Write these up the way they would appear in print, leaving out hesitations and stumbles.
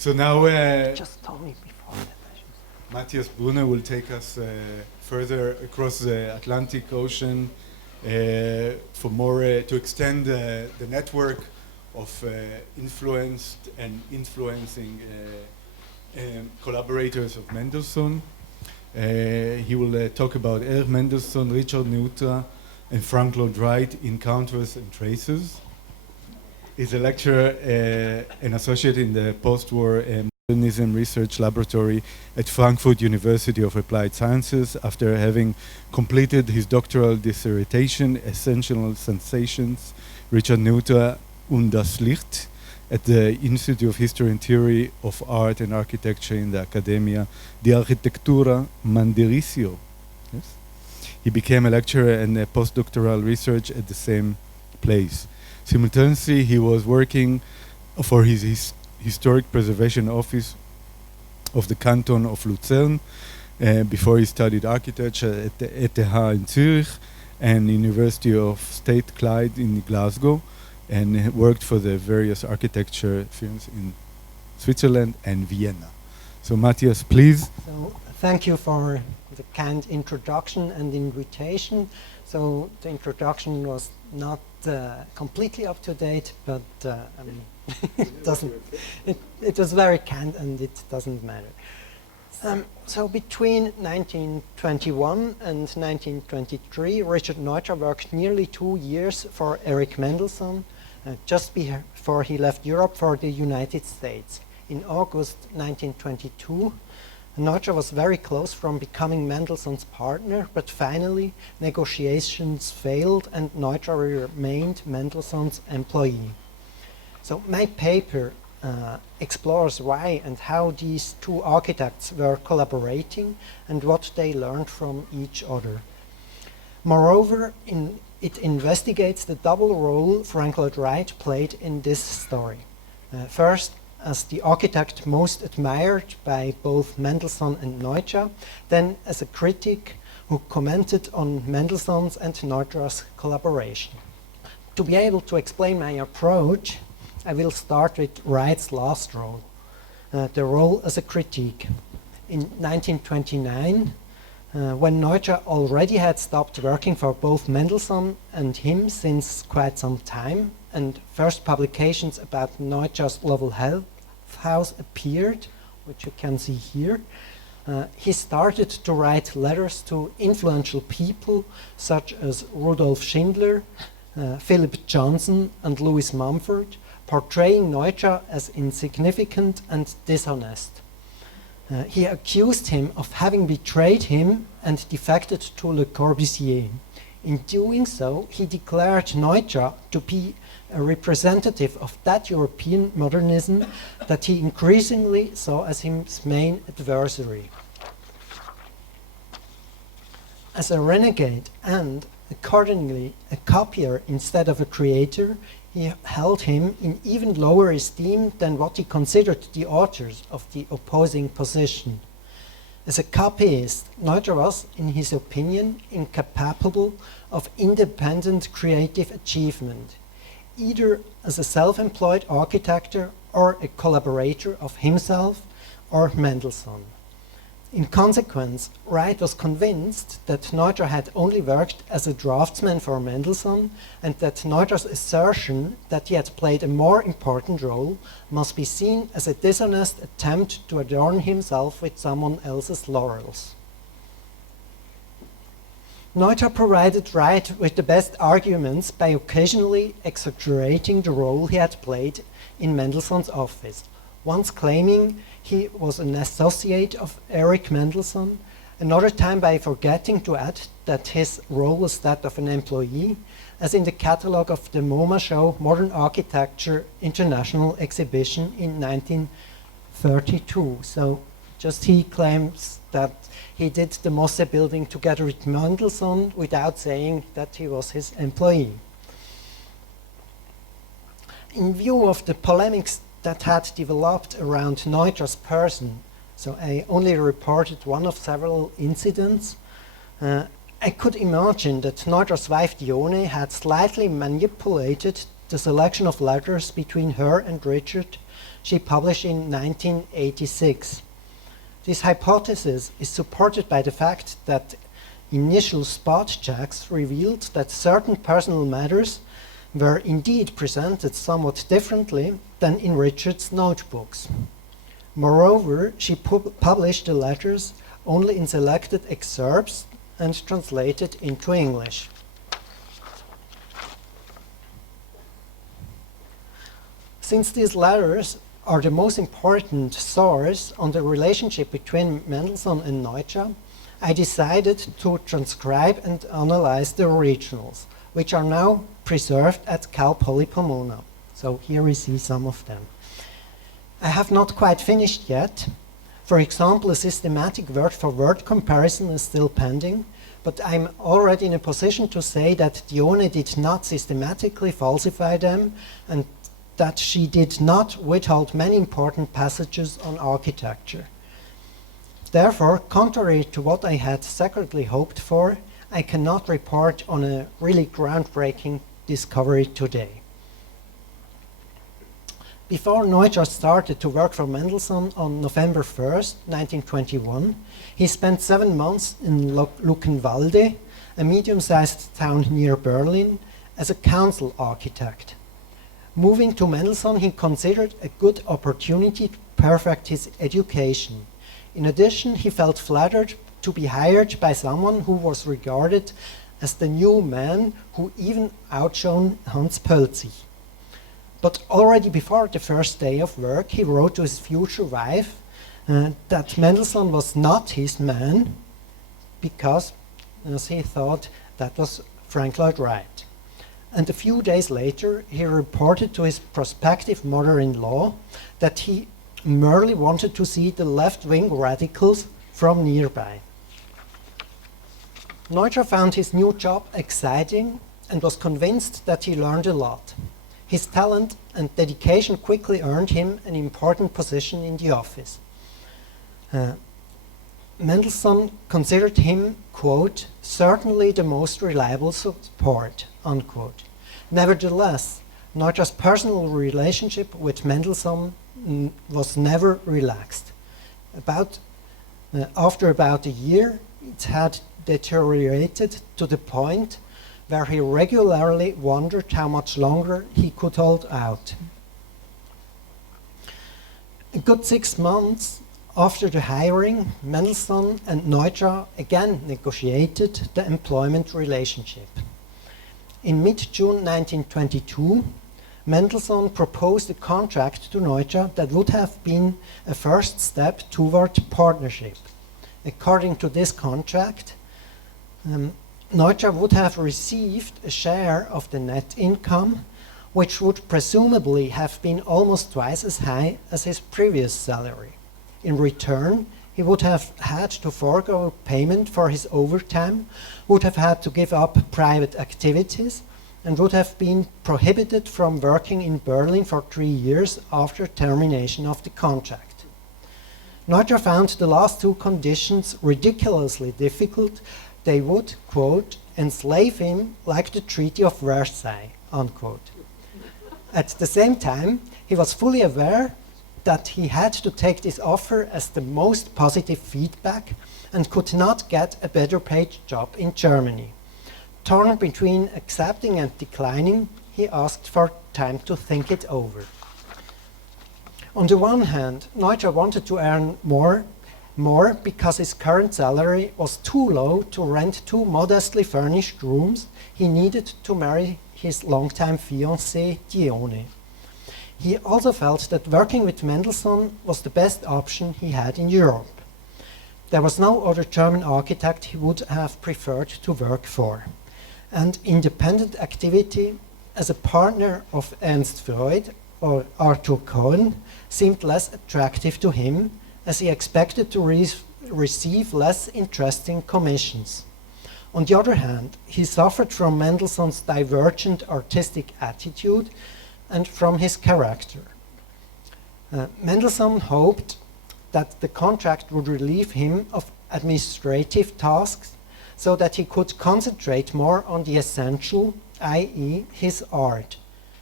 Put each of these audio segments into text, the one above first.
So now Just tell me before that. Matthias Brunner will take us further across the Atlantic Ocean for more to extend the network of influenced and influencing collaborators of Mendelsohn. He will talk about Erich Mendelsohn, Richard Neutra, and Lloyd Wright, Encounters and Traces. He's a lecturer and associate in the post-war Modernism Research Laboratory at Frankfurt University of Applied Sciences after having completed his doctoral dissertation, Essential Sensations, Richard Neutra und das Licht, at the Institute of History and Theory of Art and Architecture in the Accademia di Architettura Mandirisio. Yes? He became a lecturer and a postdoctoral research at the same place. Simultaneously, he was working for his Historic Preservation Office of the Canton of Luzern before he studied architecture at the ETH in Zurich and University of State Clyde in Glasgow, and worked for the various architecture firms in Switzerland and Vienna. So Matthias, please. So thank you for the kind introduction and invitation. So the introduction was not completely up to date, but it doesn't. It was very kind, and it doesn't matter. So between 1921 and 1923, Richard Neutra worked nearly 2 years for Erich Mendelsohn, just before he left Europe for the United States. In August 1922, Neutra was very close from becoming Mendelssohn's partner, but finally negotiations failed and Neutra remained Mendelssohn's employee. So my paper explores why and how these two architects were collaborating and what they learned from each other. Moreover, it investigates the double role Lloyd Wright played in this story. First, as the architect most admired by both Mendelssohn and Neutra, then as a critic who commented on Mendelssohn's and Neutra's collaboration. To be able to explain my approach, I will start with Wright's last role, the role as a critique. In 1929, when Neutra already had stopped working for both Mendelssohn and him since quite some time, and first publications about Neutra's Global Health House appeared, which you can see here, he started to write letters to influential people such as Rudolf Schindler, Philip Johnson, and Louis Mumford, portraying Neutra as insignificant and dishonest. He accused him of having betrayed him and defected to Le Corbusier. In doing so, he declared Neutra to be a representative of that European modernism that he increasingly saw as his main adversary. As a renegade and, accordingly, a copier instead of a creator, he held him in even lower esteem than what he considered the authors of the opposing position. As a copyist, Neutra was, in his opinion, incapable of independent creative achievement, either as a self-employed architect or a collaborator of himself or Mendelssohn. In consequence, Wright was convinced that Neutra had only worked as a draftsman for Mendelssohn, and that Neutra's assertion that he had played a more important role must be seen as a dishonest attempt to adorn himself with someone else's laurels. Neutra provided Wright with the best arguments by occasionally exaggerating the role he had played in Mendelssohn's office, once claiming he was an associate of Erich Mendelsohn, another time by forgetting to add that his role was that of an employee, as in the catalogue of the MoMA show Modern Architecture International Exhibition in 1932. So just he claims that he did the Mosse building together with Mendelssohn without saying that he was his employee. In view of the polemics that had developed around Neutra's person, so I only reported one of several incidents, I could imagine that Neutra's wife Dione had slightly manipulated the selection of letters between her and Richard she published in 1986. This hypothesis is supported by the fact that initial spot checks revealed that certain personal matters were indeed presented somewhat differently than in Richard's notebooks. Moreover, she published the letters only in selected excerpts and translated into English. Since these letters are the most important source on the relationship between Mendelsohn and Neutra, I decided to transcribe and analyze the originals, which are now preserved at Cal Poly Pomona. So here we see some of them. I have not quite finished yet. For example, a systematic word-for-word comparison is still pending, but I'm already in a position to say that Dione did not systematically falsify them and that she did not withhold many important passages on architecture. Therefore, contrary to what I had secretly hoped for, I cannot report on a really groundbreaking discovery today. Before Neutra started to work for Mendelsohn on November 1st, 1921, he spent 7 months in Luckenwalde, a medium-sized town near Berlin, as a council architect. Moving to Mendelsohn, he considered a good opportunity to perfect his education. In addition, he felt flattered to be hired by someone who was regarded as the new man who even outshone Hans Pölzig. But already before the first day of work, he wrote to his future wife that Mendelsohn was not his man because, as he thought, that was Frank Lloyd Wright. And a few days later, he reported to his prospective mother-in-law that he merely wanted to see the left-wing radicals from nearby. Neutra found his new job exciting and was convinced that he learned a lot. His talent and dedication quickly earned him an important position in the office. Mendelsohn considered him, quote, certainly the most reliable support, unquote. Nevertheless, Neutra's personal relationship with Mendelsohn was never relaxed. After about a year, it had deteriorated to the point where he regularly wondered how much longer he could hold out. A good 6 months after the hiring, Mendelsohn and Neutra again negotiated the employment relationship. In mid-June 1922, Mendelsohn proposed a contract to Neutra that would have been a first step toward partnership. According to this contract, Neutra would have received a share of the net income, which would presumably have been almost twice as high as his previous salary. In return, he would have had to forego payment for his overtime, would have had to give up private activities, and would have been prohibited from working in Berlin for 3 years after termination of the contract. Neutra found the last two conditions ridiculously difficult. They would, quote, enslave him like the Treaty of Versailles, unquote. At the same time, he was fully aware that he had to take this offer as the most positive feedback and could not get a better paid job in Germany. Torn between accepting and declining, he asked for time to think it over. On the one hand, Neutra wanted to earn more because his current salary was too low to rent 2 modestly furnished rooms he needed to marry his longtime fiancée, Dione. He also felt that working with Mendelsohn was the best option he had in Europe. There was no other German architect he would have preferred to work for. And independent activity as a partner of Ernst Freud or Arthur Cohen seemed less attractive to him, as he expected to receive less interesting commissions. On the other hand, he suffered from Mendelssohn's divergent artistic attitude and from his character. Mendelssohn hoped that the contract would relieve him of administrative tasks so that he could concentrate more on the essential, i.e. his art.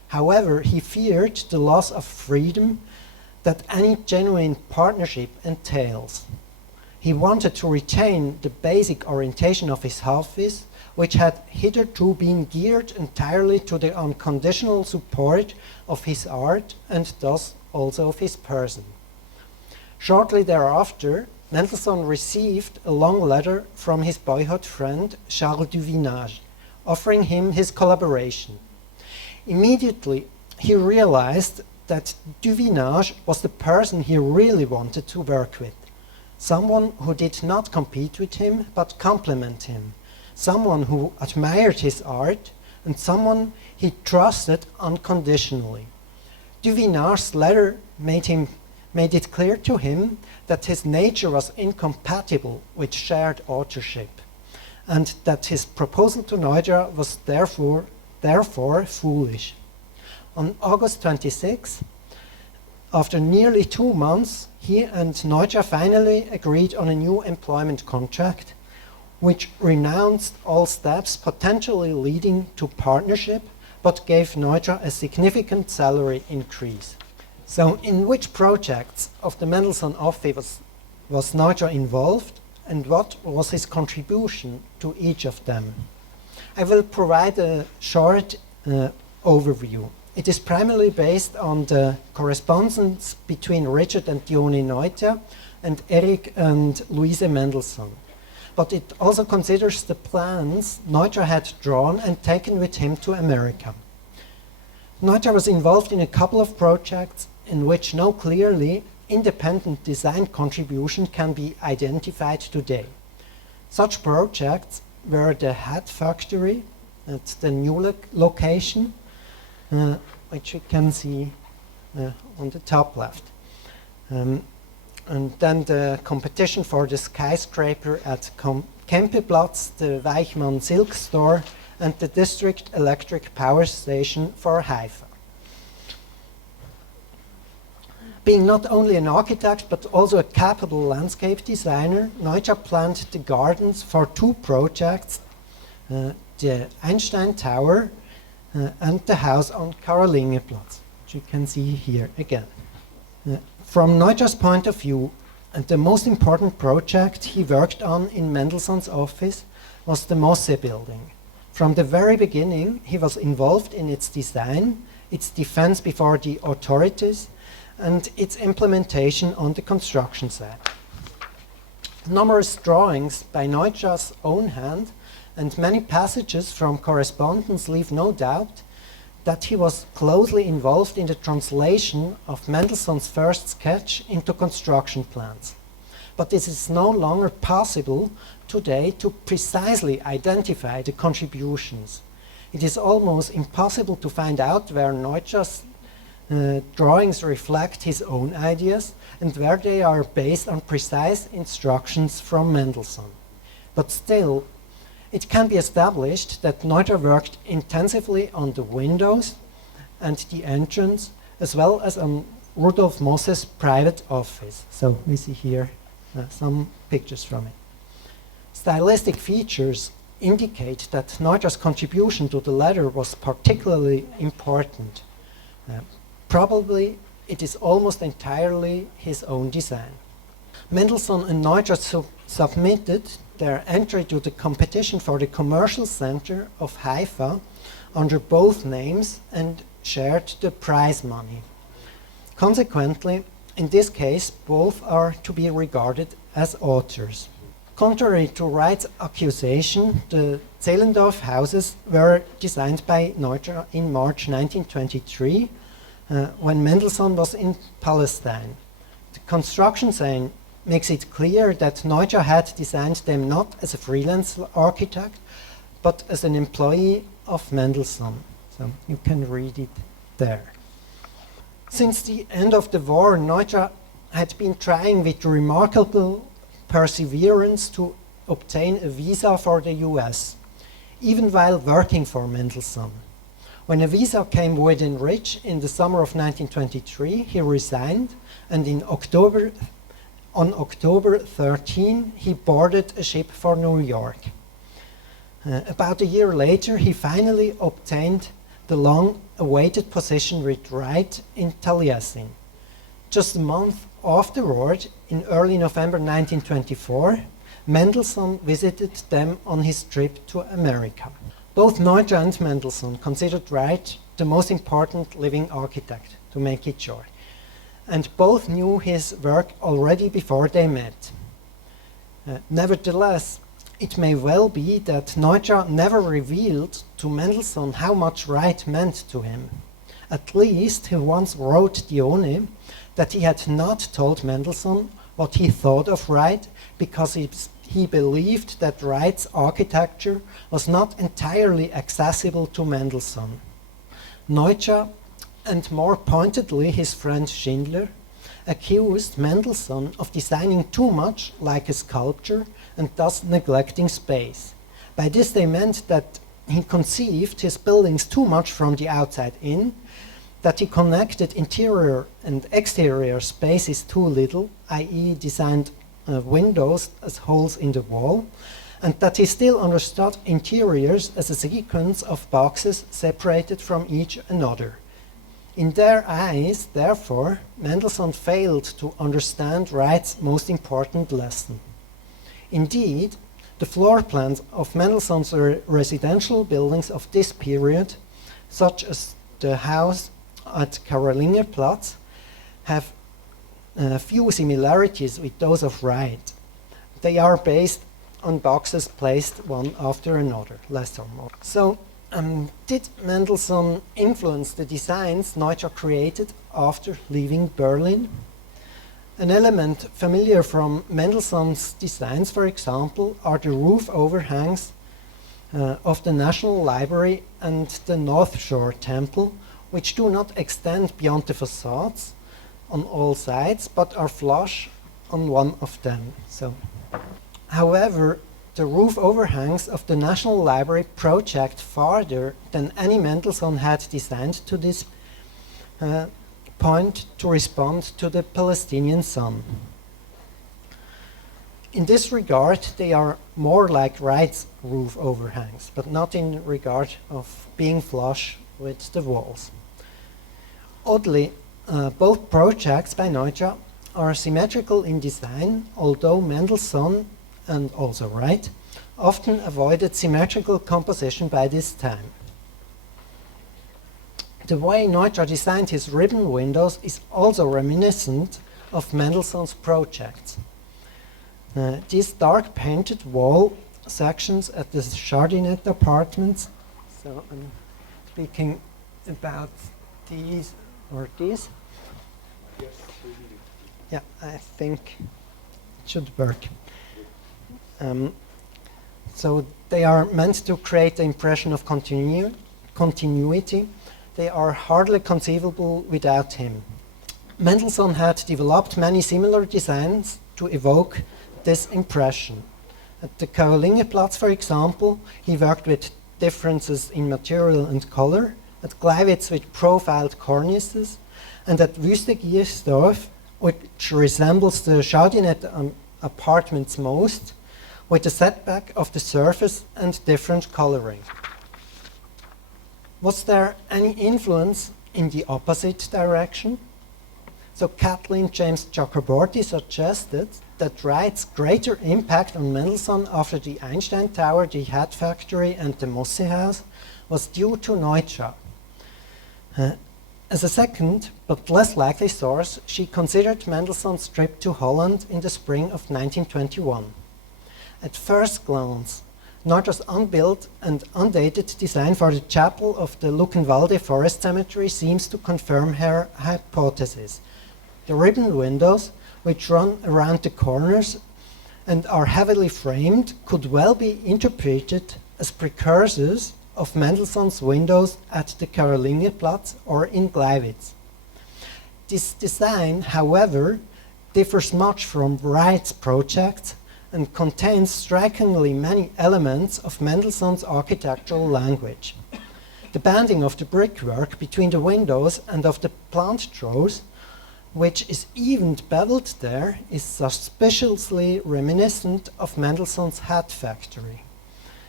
However, he feared the loss of freedom that any genuine partnership entails. He wanted to retain the basic orientation of his office, which had hitherto been geared entirely to the unconditional support of his art and thus also of his person. Shortly thereafter, Mendelsohn received a long letter from his boyhood friend Charles Duvinage, offering him his collaboration. Immediately, he realized that Duvinage was the person he really wanted to work with, someone who did not compete with him but complement him, someone who admired his art, and someone he trusted unconditionally. Duvinage's letter made it clear to him that his nature was incompatible with shared authorship, and that his proposal to Neutra was therefore foolish. On August 26, after nearly 2 months, he and Neutra finally agreed on a new employment contract, which renounced all steps potentially leading to partnership, but gave Neutra a significant salary increase. So, in which projects of the Mendelsohn office was Neutra involved, and what was his contribution to each of them? I will provide a short overview. It is primarily based on the correspondence between Richard and Dione Neutra and Erich and Louise Mendelsohn. But it also considers the plans Neutra had drawn and taken with him to America. Neutra was involved in a couple of projects in which no clearly independent design contribution can be identified today. Such projects were the hat factory at the new location, which you can see on the top left. And then the competition for the skyscraper at Kempeplatz, the Weichmann Silk Store, and the district electric power station for Haifa. Being not only an architect but also a capable landscape designer, Neutra planned the gardens for 2 projects, the Einstein Tower and the house on Karolingerplatz, which you can see here again. From Neutra's point of view, and the most important project he worked on in Mendelsohn's office was the Mosse building. From the very beginning, he was involved in its design, its defense before the authorities, and its implementation on the construction side. Numerous drawings by Neutra's own hand and many passages from correspondence leave no doubt that he was closely involved in the translation of Mendelssohn's first sketch into construction plans. But it is no longer possible today to precisely identify the contributions. It is almost impossible to find out where Neutra's drawings reflect his own ideas and where they are based on precise instructions from Mendelssohn. But still, it can be established that Neutra worked intensively on the windows and the entrance, as well as on Rudolf Mosse's private office. So we see here some pictures from it. Stylistic features indicate that Neutra's contribution to the latter was particularly important. Probably it is almost entirely his own design. Mendelsohn and Neutra submitted their entry to the competition for the commercial center of Haifa under both names and shared the prize money. Consequently, in this case, both are to be regarded as authors. Contrary to Wright's accusation, the Zehlendorf houses were designed by Neutra in March 1923, when Mendelsohn was in Palestine. The construction sign makes it clear that Neutra had designed them not as a freelance architect, but as an employee of Mendelsohn. So you can read it there. Since the end of the war, Neutra had been trying with remarkable perseverance to obtain a visa for the US, even while working for Mendelsohn. When a visa came within reach in the summer of 1923, he resigned, and on October 13, he boarded a ship for New York. About a year later, he finally obtained the long awaited position with Wright in Taliesin. Just a month afterward, in early November 1924, Mendelsohn visited them on his trip to America. Both Neutra and Mendelsohn considered Wright the most important living architect, to make it short, and both knew his work already before they met. Nevertheless, it may well be that Neutra never revealed to Mendelsohn how much Wright meant to him. At least he once wrote Dione that he had not told Mendelsohn what he thought of Wright because he believed that Wright's architecture was not entirely accessible to Mendelsohn. Neutra, and more pointedly his friend Schindler, accused Mendelsohn of designing too much like a sculpture and thus neglecting space. By this they meant that he conceived his buildings too much from the outside in, that he connected interior and exterior spaces too little, i.e. designed windows as holes in the wall, and that he still understood interiors as a sequence of boxes separated from each another. In their eyes, therefore, Mendelsohn failed to understand Wright's most important lesson. Indeed, the floor plans of Mendelssohn's residential buildings of this period, such as the house at Karolingerplatz, have few similarities with those of Wright. They are based on boxes placed one after another, less or more. So, did Mendelsohn influence the designs Neutra created after leaving Berlin? An element familiar from Mendelssohn's designs, for example, are the roof overhangs of the National Library and the North Shore Temple, which do not extend beyond the facades on all sides, but are flush on one of them. So, however, the roof overhangs of the National Library project farther than any Mendelssohn had designed to this point to respond to the Palestinian sun. In this regard, they are more like Wright's roof overhangs, but not in regard of being flush with the walls. Oddly, both projects by Neutra are symmetrical in design, although Mendelsohn and also Wright often avoided symmetrical composition by this time. The way Neutra designed his ribbon windows is also reminiscent of Mendelssohn's projects. These dark painted wall sections at the Jardinet apartments, so I'm speaking about these or these. Yes, yeah, I think it should work. So they are meant to create the impression of continuity. They are hardly conceivable without him. Mendelssohn had developed many similar designs to evoke this impression. At the Karolingerplatz, for example, he worked with differences in material and color, at Gleiwitz with profiled cornices, and at Wüstegiersdorf, which resembles the Jardinet apartments most, with a setback of the surface and different coloring. Was there any influence in the opposite direction? So Kathleen James Chakraborty suggested that Wright's greater impact on Mendelssohn after the Einstein Tower, the Hat Factory and the Mosse House was due to Neutra. As a second, but less likely source, she considered Mendelssohn's trip to Holland in the spring of 1921. At first glance, Neutra's unbuilt and undated design for the chapel of the Luckenwalde Forest Cemetery seems to confirm her hypothesis. The ribbon windows, which run around the corners and are heavily framed, could well be interpreted as precursors of Mendelssohn's windows at the Karolingerplatz or in Gleiwitz. This design, however, differs much from Wright's projects and contains strikingly many elements of Mendelssohn's architectural language. The banding of the brickwork between the windows and of the plant throws, which is even beveled there, is suspiciously reminiscent of Mendelssohn's Hat Factory.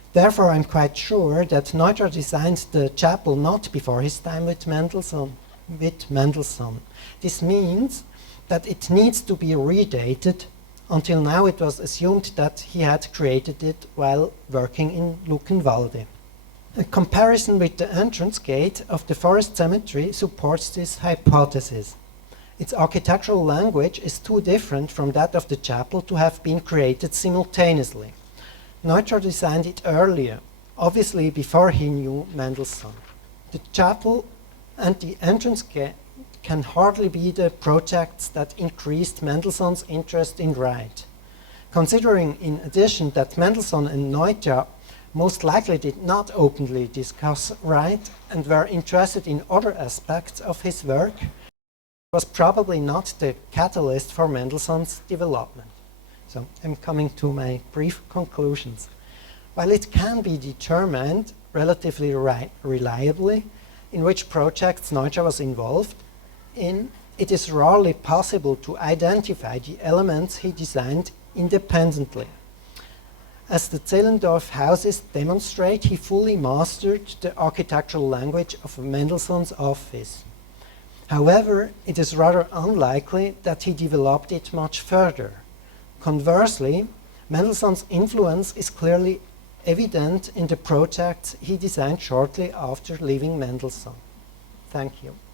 Therefore, I'm quite sure that Neutra designed the chapel not before his time with Mendelsohn. This means that it needs to be redated. Until now, it was assumed that he had created it while working in Luckenwalde. A comparison with the entrance gate of the forest cemetery supports this hypothesis. Its architectural language is too different from that of the chapel to have been created simultaneously. Neutra designed it earlier, obviously before he knew Mendelssohn. The chapel and the entrance gate can hardly be the projects that increased Mendelssohn's interest in Wright. Considering in addition that Mendelsohn and Neutra most likely did not openly discuss Wright and were interested in other aspects of his work, was probably not the catalyst for Mendelssohn's development. So I'm coming to my brief conclusions. While it can be determined relatively reliably in which projects Neutra was involved in, it is rarely possible to identify the elements he designed independently. As the Zehlendorf houses demonstrate, he fully mastered the architectural language of Mendelssohn's office. However, it is rather unlikely that he developed it much further. Conversely, Mendelssohn's influence is clearly evident in the projects he designed shortly after leaving Mendelsohn. Thank you.